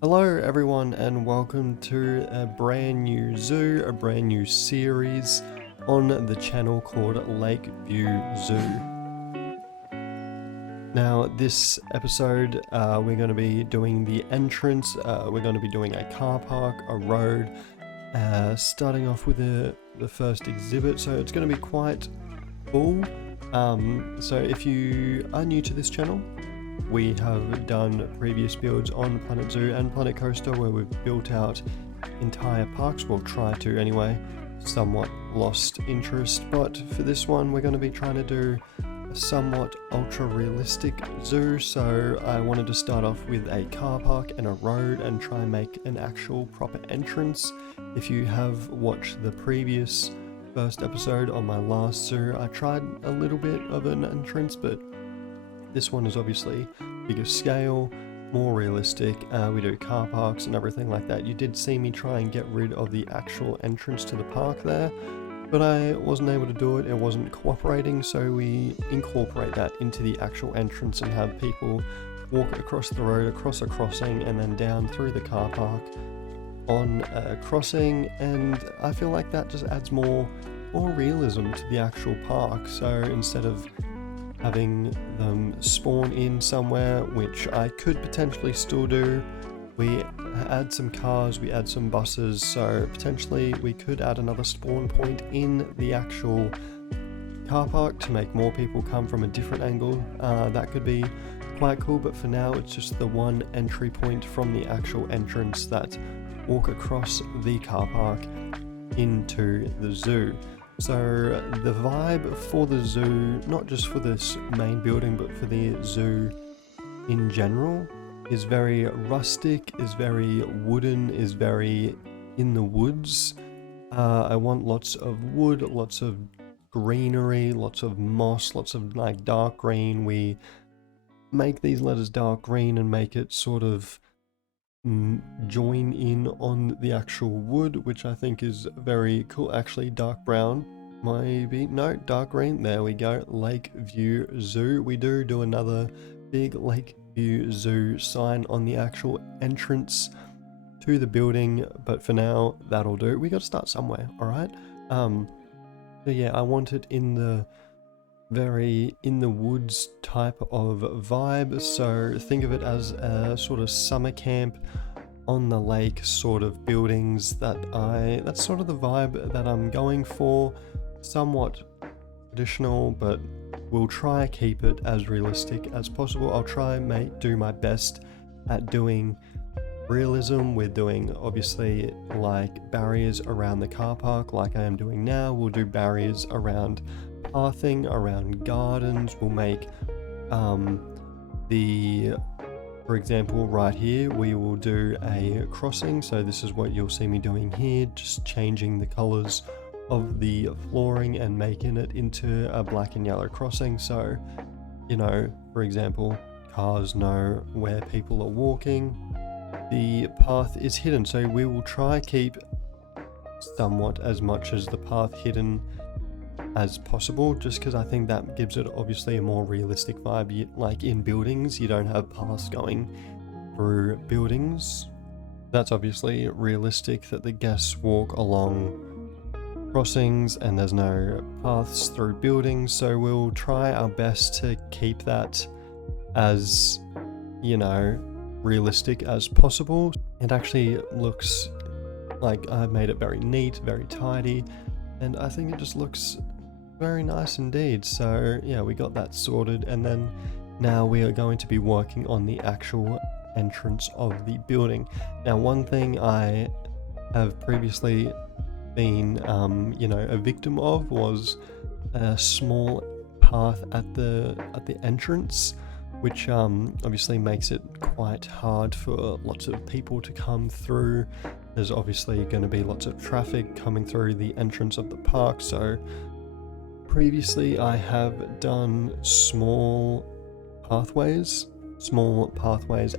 Hello everyone and welcome to a brand new zoo, a brand new series on the channel called Lakeview Zoo. Now this episode we're going to be doing the entrance, we're going to be doing a car park, a road, starting off with the first exhibit, so it's going to be quite full. So if you are new to this channel, we have done previous builds on Planet Zoo and Planet Coaster where we've built out entire parks, we'll try to anyway, somewhat lost interest, but for this one we're going to be trying to do a somewhat ultra realistic zoo, so I wanted to start off with a car park and a road and try and make an actual proper entrance. If you have watched the previous first episode on my last zoo, I tried a little bit of an entrance, but this one is obviously bigger scale, more realistic. We do car parks and everything like that. You did see me try and get rid of the actual entrance to the park there, but I wasn't able to do it. It wasn't cooperating, so we incorporate that into the actual entrance and have people walk across the road, across a crossing, and then down through the car park on a crossing, and I feel like that just adds more realism to the actual park. So instead of having them spawn in somewhere, which I could potentially still do, we add some cars, we add some buses, so potentially we could add another spawn point in the actual car park to make more people come from a different angle. That could be quite cool, but for now it's just the one entry point from the actual entrance that walk across the car park into the zoo. So the vibe for the zoo, not just for this main building, but for the zoo in general, is very rustic, is very wooden, is very in the woods. I want lots of wood, lots of greenery, lots of moss, lots of like dark green. We make these letters dark green and make it sort of join in on the actual wood, which I think is very cool. Actually, dark brown, maybe, no, dark green, there we go. Lakeview Zoo. We do another big Lakeview Zoo sign on the actual entrance to the building, but for now that'll do. We got to start somewhere, all right? So yeah, I want it in the very in the woods type of vibe, so think of it as a sort of summer camp on the lake sort of buildings. That's sort of the vibe that I'm going for. Somewhat traditional, but we'll try keep it as realistic as possible. I'll try and do my best at doing realism. We're doing obviously like barriers around the car park like I am doing now. We'll do barriers around pathing, around gardens. We'll make for example, right here we will do a crossing, so this is what you'll see me doing here, just changing the colors of the flooring and making it into a black and yellow crossing, so you know, for example, cars know where people are walking. The path is hidden, so we will try keep somewhat as much as the path hidden as possible, just because I think that gives it obviously a more realistic vibe. Like in buildings, you don't have paths going through buildings. That's obviously realistic that the guests walk along crossings and there's no paths through buildings, so we'll try our best to keep that as, you know, realistic as possible. It actually looks like I've made it very neat, very tidy, and I think it just looks very nice indeed. So yeah, we got that sorted, and then now we are going to be working on the actual entrance of the building. Now, one thing I have previously been you know, a victim of was a small path at the entrance, which obviously makes it quite hard for lots of people to come through. There's obviously going to be lots of traffic coming through the entrance of the park, so previously I have done small pathways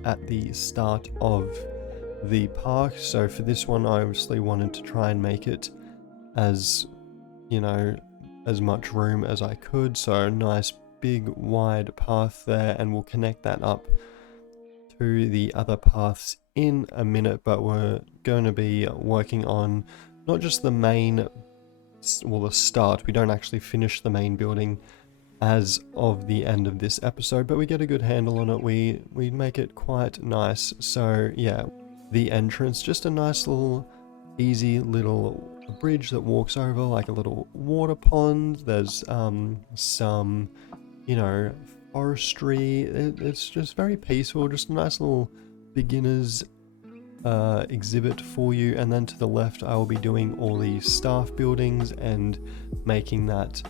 at the start of the park. So for this one I obviously wanted to try and make it as, you know, as much room as I could, so a nice big wide path there, and we'll connect that up to the other paths in a minute, but we're going to be working on not just the main, well, the start. We don't actually finish the main building as of the end of this episode, but we get a good handle on it. We make it quite nice. So yeah, the entrance, just a nice little easy little bridge that walks over like a little water pond. There's some, you know, forestry. It's just very peaceful, just a nice little beginner's exhibit for you. And then to the left I will be doing all these staff buildings and making that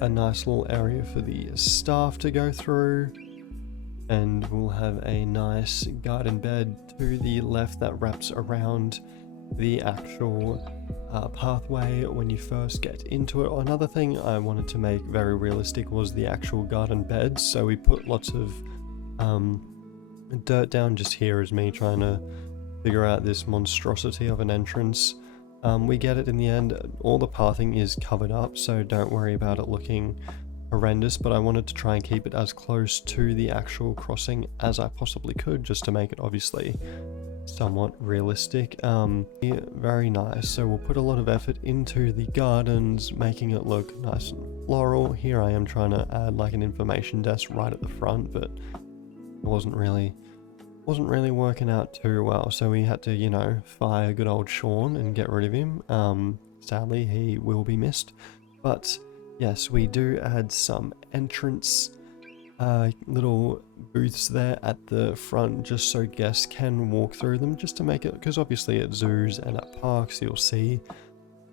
a nice little area for the staff to go through, and we'll have a nice garden bed to the left that wraps around the actual pathway when you first get into it. Another thing I wanted to make very realistic was the actual garden beds, so we put lots of dirt down. Just here is me trying to figure out this monstrosity of an entrance. We get it in the end. All the pathing is covered up, so don't worry about it looking horrendous, but I wanted to try and keep it as close to the actual crossing as I possibly could, just to make it obviously somewhat realistic. Yeah, very nice. So we'll put a lot of effort into the gardens, making it look nice and floral. Here I am trying to add like an information desk right at the front, but it wasn't really working out too well, so we had to, you know, fire good old Sean and get rid of him. Sadly he will be missed, but yes, we do add some entrance little booths there at the front, just so guests can walk through them, just to make it, because obviously at zoos and at parks you'll see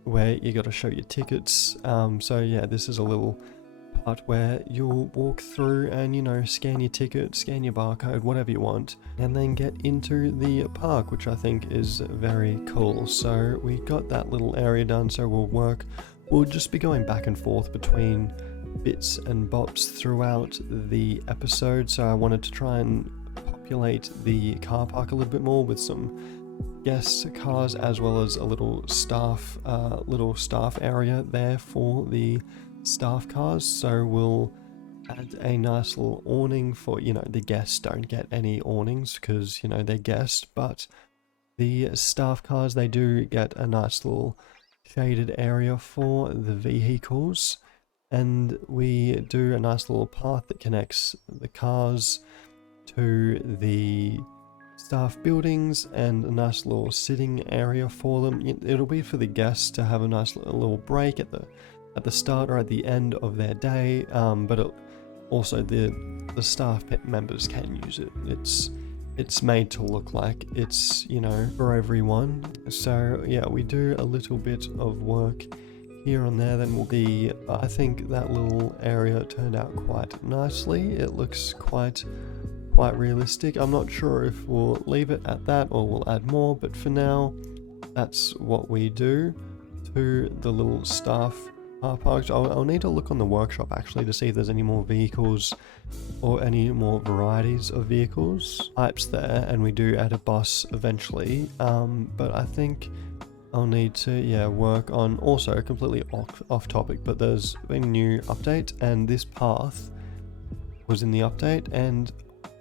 where you got to show your tickets. So yeah, this is a little part where you'll walk through and, you know, scan your ticket, scan your barcode, whatever you want, and then get into the park, which I think is very cool. So we got that little area done, so we'll just be going back and forth between bits and bops throughout the episode. So I wanted to try and populate the car park a little bit more with some guest cars, as well as a little staff area there for the staff cars. So we'll add a nice little awning for, you know, the guests don't get any awnings because, you know, they're guests, but the staff cars, they do get a nice little shaded area for the vehicles. And we do a nice little path that connects the cars to the staff buildings, and a nice little sitting area for them. It'll be for the guests to have a nice little break at the start or at the end of their day, but also the staff members can use it. It's made to look like it's, you know, for everyone. So yeah, we do a little bit of work here and there. Then I think that little area turned out quite nicely. It looks quite realistic. I'm not sure if we'll leave it at that or we'll add more, but for now that's what we do to the little staff car parks. I'll need to look on the workshop actually to see if there's any more vehicles or any more varieties of vehicles types there, and we do add a bus eventually, but I think I'll need to work on, also completely off topic, but there's been a new update and this path was in the update, and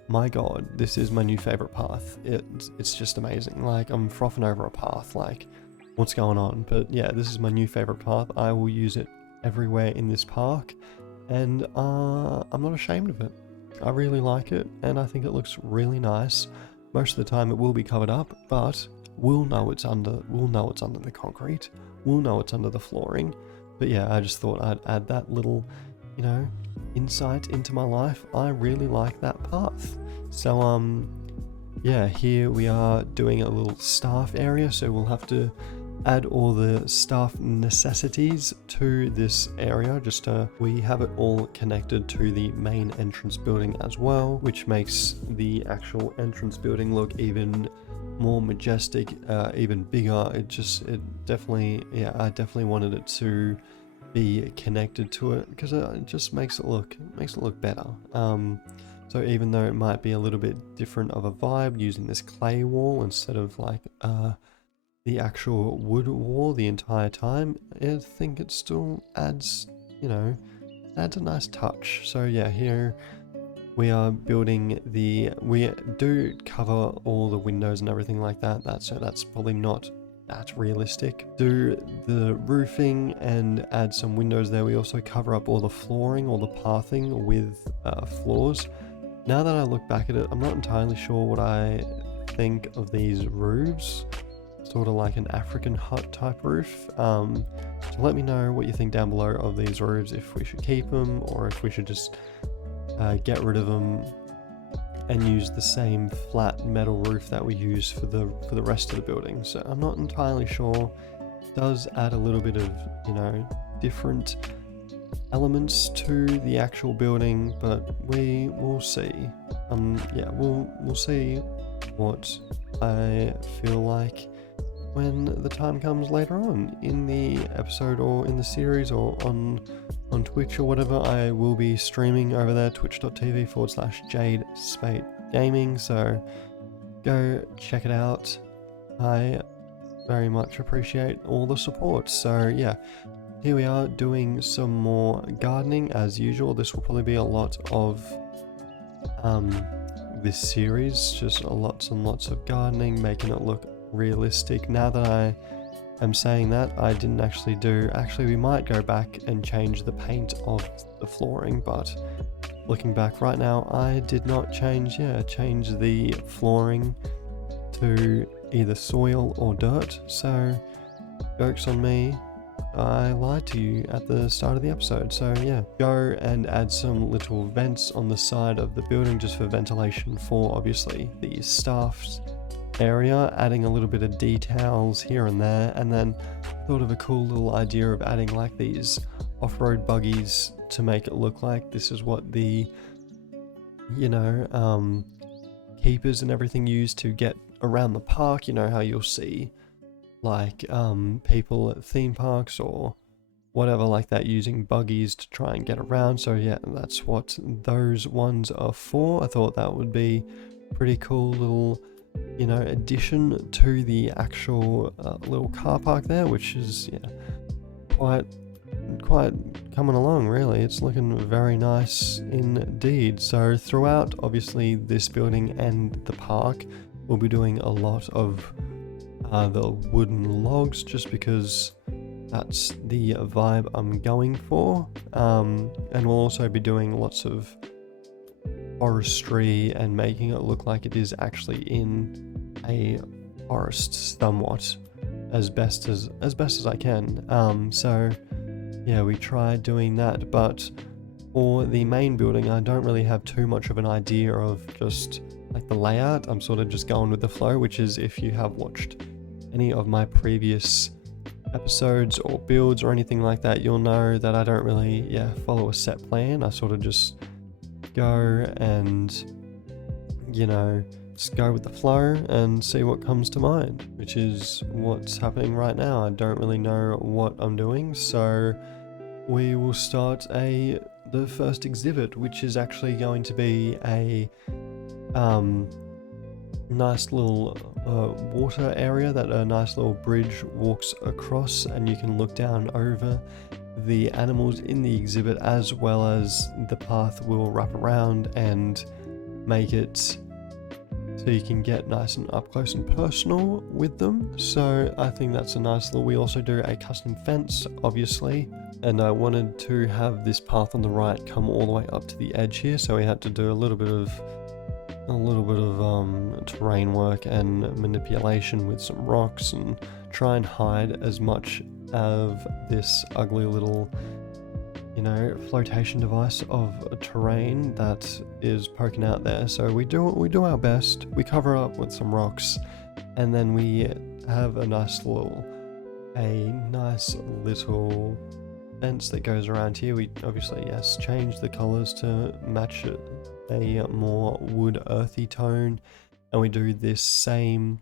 my god, this is my new favorite path. It's just amazing. Like, I'm frothing over a path, like, what's going on? But yeah, this is my new favorite path. I will use it everywhere in this park, and I'm not ashamed of it. I really like it, and I think it looks really nice. Most of the time it will be covered up, but we'll know it's under the concrete. We'll know it's under the flooring. But yeah, I just thought I'd add that little, you know, insight into my life. I really like that path. So yeah, here we are doing a little staff area, so we'll have to add all the staff necessities to this area, just we have it all connected to the main entrance building as well, which makes the actual entrance building look even more majestic, even bigger. It definitely, yeah, I definitely wanted it to be connected to it because it just makes it look better. So even though it might be a little bit different of a vibe using this clay wall instead of like the actual wood wall the entire time, I think it still adds, you know, adds a nice touch. So yeah, here we are building we do cover all the windows and everything like that, so that's probably not that realistic. Do the roofing and add some windows there. We also cover up all the flooring, all the pathing with floors. Now that I look back at it, I'm not entirely sure what I think of these roofs. Sort of like an African hut type roof. So let me know what you think down below of these roofs, if we should keep them or if we should just get rid of them and use the same flat metal roof that we use for the rest of the building. So I'm not entirely sure. It does add a little bit of, you know, different elements to the actual building, but we will see. Yeah, we'll see what I feel like when the time comes later on in the episode or in the series or on Twitch or whatever. I will be streaming over there, twitch.tv/JadeSpateGaming, so go check it out. I very much appreciate all the support. So yeah, here we are doing some more gardening as usual. This will probably be a lot of this series, just lots and lots of gardening, making it look realistic. Now that I am saying that, I didn't actually we might go back and change the paint of the flooring, but looking back right now, I did not change the flooring to either soil or dirt. So jokes on me, I lied to you at the start of the episode. So yeah, go and add some little vents on the side of the building just for ventilation for obviously the staff's area, adding a little bit of details here and there, and then thought of a cool little idea of adding like these off-road buggies to make it look like this is what the, you know, keepers and everything use to get around the park. You know how you'll see like people at theme parks or whatever like that using buggies to try and get around. So yeah, that's what those ones are for. I thought that would be pretty cool little, you know, addition to the actual little car park there, which is quite coming along really. It's looking very nice indeed. So throughout obviously this building and the park, we'll be doing a lot of the wooden logs just because that's the vibe I'm going for, and we'll also be doing lots of forestry and making it look like it is actually in a forest somewhat, as best as I can. So yeah, we tried doing that, but for the main building I don't really have too much of an idea of just like the layout. I'm sort of just going with the flow, which is, if you have watched any of my previous episodes or builds or anything like that, you'll know that I don't really follow a set plan. I sort of just go and, you know, just go with the flow and see what comes to mind, which is what's happening right now. I don't really know what I'm doing, so we will start the first exhibit, which is actually going to be a nice little water area that a nice little bridge walks across, and you can look down over the animals in the exhibit, as well as the path will wrap around and make it so you can get nice and up close and personal with them. So I think that's a nice little, we also do a custom fence obviously, and I wanted to have this path on the right come all the way up to the edge here, so we had to do a little bit of terrain work and manipulation with some rocks and try and hide as much of this ugly little, you know, flotation device of a terrain that is poking out there. So we do our best. We cover up with some rocks, and then we have a nice little fence that goes around here. We obviously change the colors to match it, a more wood earthy tone, and we do this same